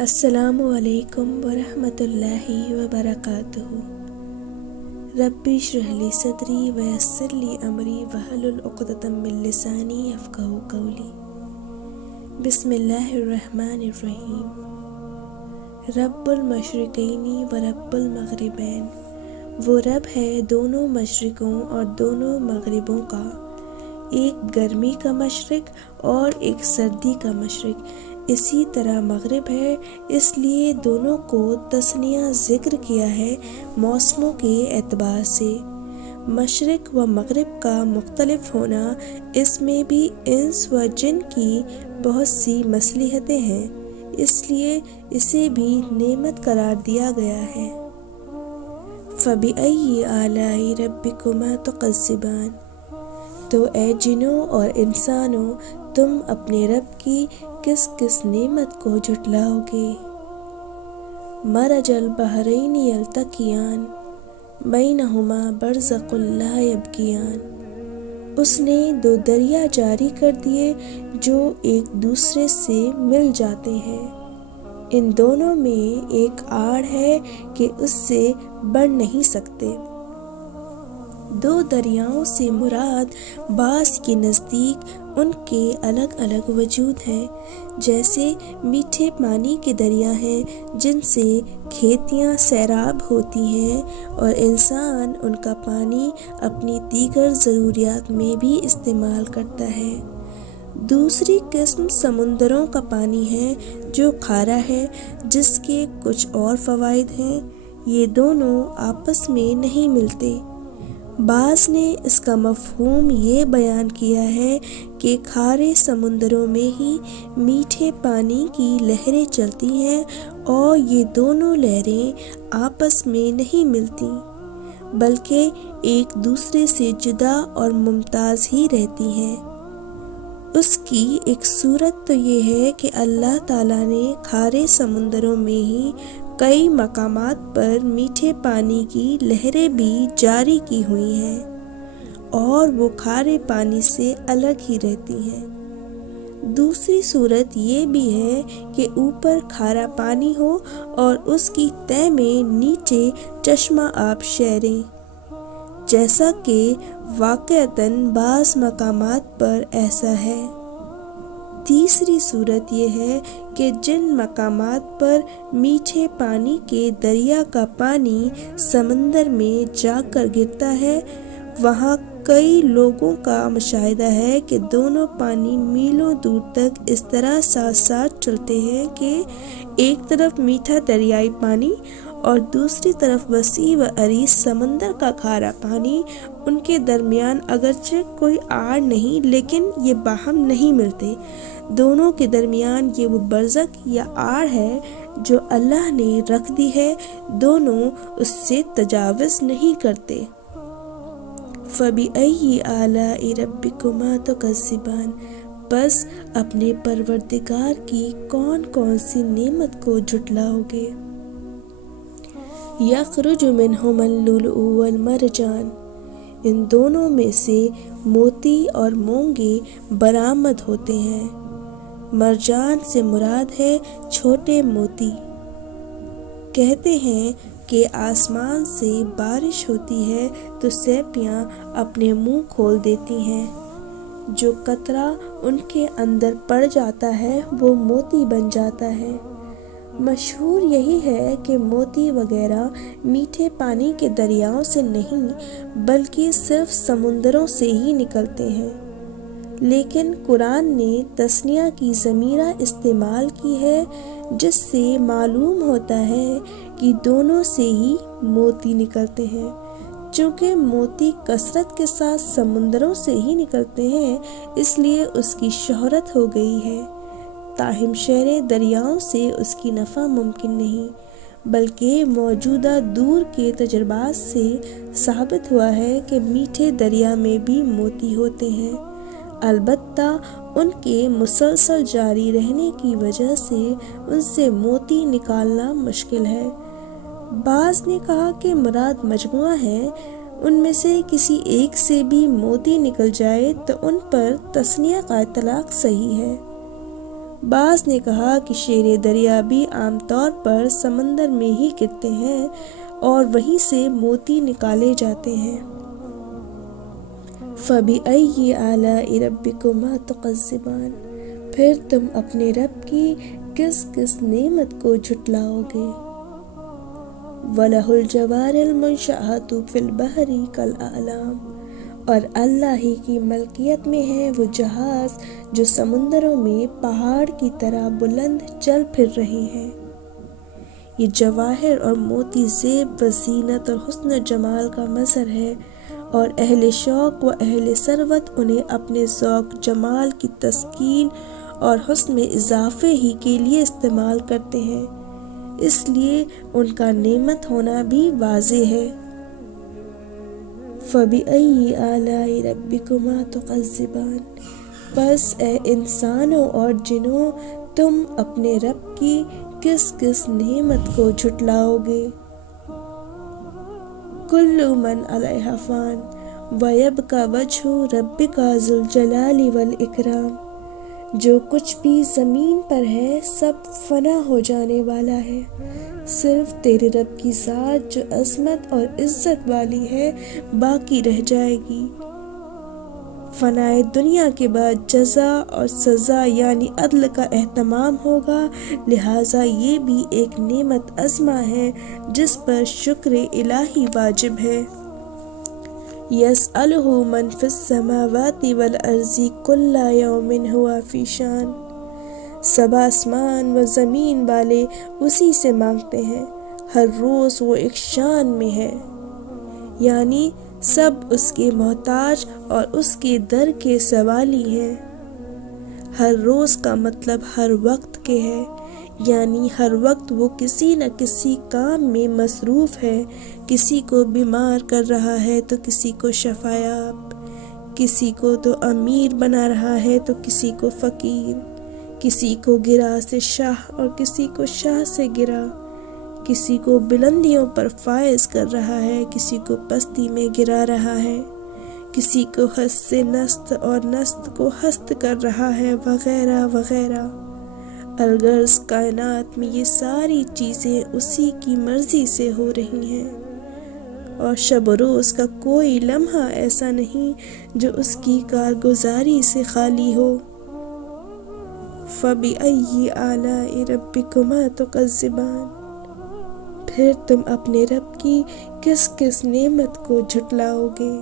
السلام علیکم ورحمۃ اللہ وبرکاتہ۔ ربی اشرح لی صدری ویسر لی امری واحلل عقدۃ من لسانی یفقہوا قولی۔ بسم اللہ الرحمن الرحیم۔ رب المشرقین و رب المغربین، وہ رب ہے دونوں مشرقوں اور دونوں مغربوں کا، ایک گرمی کا مشرق اور ایک سردی کا مشرق، اسی طرح مغرب ہے، اس لیے دونوں کو تثنیہ ذکر کیا ہے موسموں کے اعتبار سے۔ مشرق و مغرب کا مختلف ہونا، اس میں بھی انس و جن کی بہت سی مصلحتیں ہیں، اس لیے اسے بھی نعمت قرار دیا گیا ہے۔ فَبِأَيِّ آلَاءِ رَبِّكُمَا تُكَذِّبَانِ، تو اے جنوں اور انسانوں، تم اپنے رب کی کس کس نعمت کو جھٹلاؤ گے؟ مرج البحرین یلتقیان بینہما برزخ لا یبغیان، اس نے دو دریا جاری کر دیے جو ایک دوسرے سے مل جاتے ہیں، ان دونوں میں ایک آڑ ہے کہ اس سے بڑھ نہیں سکتے۔ دو دریاؤں سے مراد بعض کے نزدیک ان کے الگ الگ وجود ہیں، جیسے میٹھے پانی کے دریا ہیں جن سے کھیتیاں سیراب ہوتی ہیں اور انسان ان کا پانی اپنی دیگر ضروریات میں بھی استعمال کرتا ہے۔ دوسری قسم سمندروں کا پانی ہے جو کھارا ہے، جس کے کچھ اور فوائد ہیں، یہ دونوں آپس میں نہیں ملتے۔ بعض نے اس کا مفہوم یہ بیان کیا ہے کہ کھارے سمندروں میں ہی میٹھے پانی کی لہریں چلتی ہیں اور یہ دونوں لہریں آپس میں نہیں ملتی، بلکہ ایک دوسرے سے جدا اور ممتاز ہی رہتی ہیں۔ اس کی ایک صورت تو یہ ہے کہ اللہ تعالیٰ نے کھارے سمندروں میں ہی کئی مقامات پر میٹھے پانی کی لہریں بھی جاری کی ہوئی ہیں اور وہ کھارے پانی سے الگ ہی رہتی ہیں۔ دوسری صورت یہ بھی ہے کہ اوپر کھارا پانی ہو اور اس کی تہہ میں نیچے چشمہ آب شہریں، جیسا کہ واقعتاً بعض مقامات پر ایسا ہے۔ تیسری صورت یہ ہے کہ جن مقامات پر میٹھے پانی کے دریا کا پانی سمندر میں جا کر گرتا ہے، وہاں کئی لوگوں کا مشاہدہ ہے کہ دونوں پانی میلوں دور تک اس طرح ساتھ ساتھ چلتے ہیں کہ ایک طرف میٹھا دریائی پانی اور دوسری طرف وسیع و عریض سمندر کا کھارا پانی، ان کے درمیان اگرچہ کوئی آڑ نہیں لیکن یہ باہم نہیں ملتے، دونوں کے درمیان یہ وہ برزخ یا آڑ ہے جو اللہ نے رکھ دی ہے، دونوں اس سے تجاوز نہیں کرتے۔ فَبِأَيِّ آلَاءِ رَبِّكُمَا تُكَذِّبَانِ، بس اپنے پروردگار کی کون کون سی نعمت کو جھٹلاؤ گے؟ یخرج منہما اللؤلؤ والمرجان، ان دونوں میں سے موتی اور مونگے برآمد ہوتے ہیں، مرجان سے مراد ہے چھوٹے موتی۔ کہتے ہیں کہ آسمان سے بارش ہوتی ہے تو سیپیاں اپنے منہ کھول دیتی ہیں، جو قطرہ ان کے اندر پڑ جاتا ہے وہ موتی بن جاتا ہے۔ مشہور یہی ہے کہ موتی وغیرہ میٹھے پانی کے دریاؤں سے نہیں بلکہ صرف سمندروں سے ہی نکلتے ہیں، لیکن قرآن نے تثنیہ کی ضمیرہ استعمال کی ہے، جس سے معلوم ہوتا ہے کہ دونوں سے ہی موتی نکلتے ہیں۔ چونکہ موتی کثرت کے ساتھ سمندروں سے ہی نکلتے ہیں، اس لیے اس کی شہرت ہو گئی ہے، تاہم شہر دریاؤں سے اس کی نفع ممکن نہیں، بلکہ موجودہ دور کے تجربات سے ثابت ہوا ہے کہ میٹھے دریا میں بھی موتی ہوتے ہیں، البتہ ان کے مسلسل جاری رہنے کی وجہ سے ان سے موتی نکالنا مشکل ہے۔ بعض نے کہا کہ مراد مجموعہ ہے، ان میں سے کسی ایک سے بھی موتی نکل جائے تو ان پر تثنیہ کا اطلاق صحیح ہے۔ بعض نے کہا کہ شیر دریا بھی عام طور پر سمندر میں ہی گرتے ہیں اور وہیں سے موتی نکالے جاتے ہیں۔ فَبِأَيِّ آلَاءِ رَبِّكُمَا تُكَذِّبَانِ، پھر تم اپنے رب کی کس کس نعمت کو جھٹلاؤ گے۔ وَلَهُ الْجَوَارِ الْمُنشَآتُ فِي الْبَحْرِ كَالْأَعْلَامِ، اور اللہ ہی کی ملکیت میں ہے وہ جہاز جو سمندروں میں پہاڑ کی طرح بلند چل پھر رہے ہیں۔ یہ جواہر اور موتی زیب و زینت اور حسن و جمال کا مظہر ہے، اور اہل شوق و اہل ثروت انہیں اپنے ذوق جمال کی تسکین اور حسن میں اضافے ہی کے لیے استعمال کرتے ہیں، اس لیے ان کا نعمت ہونا بھی واضح ہے۔ فَبِأَيِّ آلَاءِ رَبِّكُمَا تُكَذِّبَانِ، پس اے انسانوں اور جنوں تم اپنے رب کی کس کس نعمت کو جھٹلاؤ گے۔ کل من علیہا فان ویبقی وجہ ربک ذو الجلال والاکرام، جو کچھ بھی زمین پر ہے سب فنا ہو جانے والا ہے، صرف تیرے رب کی ذات جو عظمت اور عزت والی ہے باقی رہ جائے گی۔ فنائے دنیا کے بعد جزا اور سزا یعنی عدل کا اہتمام ہوگا، لہٰذا یہ بھی ایک نعمت عظمہ ہے جس پر شکر الہی واجب ہے۔ یسألہ من فی السماوات والارض کل یوم ہوا فی شان، سب آسمان و زمین والے اسی سے مانگتے ہیں، ہر روز وہ ایک شان میں ہے، یعنی سب اس کے محتاج اور اس کے در کے سوالی ہیں۔ ہر روز کا مطلب ہر وقت کے ہے، یعنی ہر وقت وہ کسی نہ کسی کام میں مصروف ہے، کسی کو بیمار کر رہا ہے تو کسی کو شفایاب، کسی کو تو امیر بنا رہا ہے تو کسی کو فقیر، کسی کو گرا سے شاہ اور کسی کو شاہ سے گرا، کسی کو بلندیوں پر فائز کر رہا ہے کسی کو پستی میں گرا رہا ہے، کسی کو ہست سے نست اور نست کو ہست کر رہا ہے، وغیرہ وغیرہ۔ الغرض کائنات میں یہ ساری چیزیں اسی کی مرضی سے ہو رہی ہیں، اور شب و روز کا کوئی لمحہ ایسا نہیں جو اس کی کارگزاری سے خالی ہو۔ فَبِأَيِّ آلَاءِ رَبِّكُمَا تُكَذِّبَانِ، پھر تم اپنے رب کی کس کس نعمت کو جھٹلاؤ گے۔